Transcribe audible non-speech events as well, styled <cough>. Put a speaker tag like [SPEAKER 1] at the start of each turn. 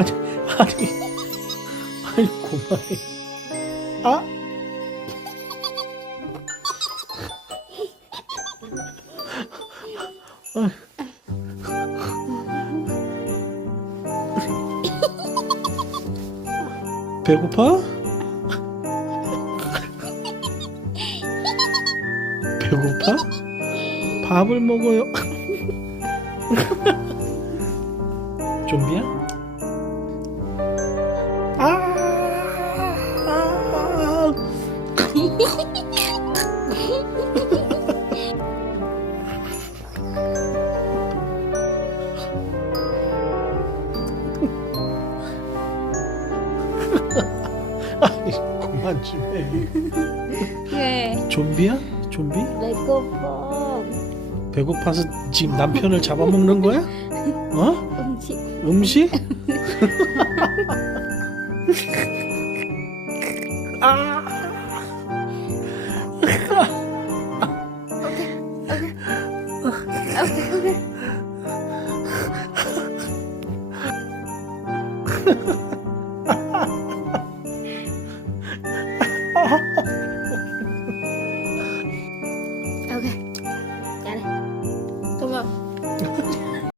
[SPEAKER 1] 아니, 아니 고마해. 아? 배고파? 배고파? 밥을 먹어요. <laughs> 좀비야? 아니 그만 좀 해.
[SPEAKER 2] 왜?
[SPEAKER 1] 좀비야? 좀비?
[SPEAKER 2] 배고파.
[SPEAKER 1] 배고파서 지금 남편을 잡아먹는 거야? 어?
[SPEAKER 2] 음식.
[SPEAKER 1] 음식? <laughs> 아! 啊哈哈哈哈哈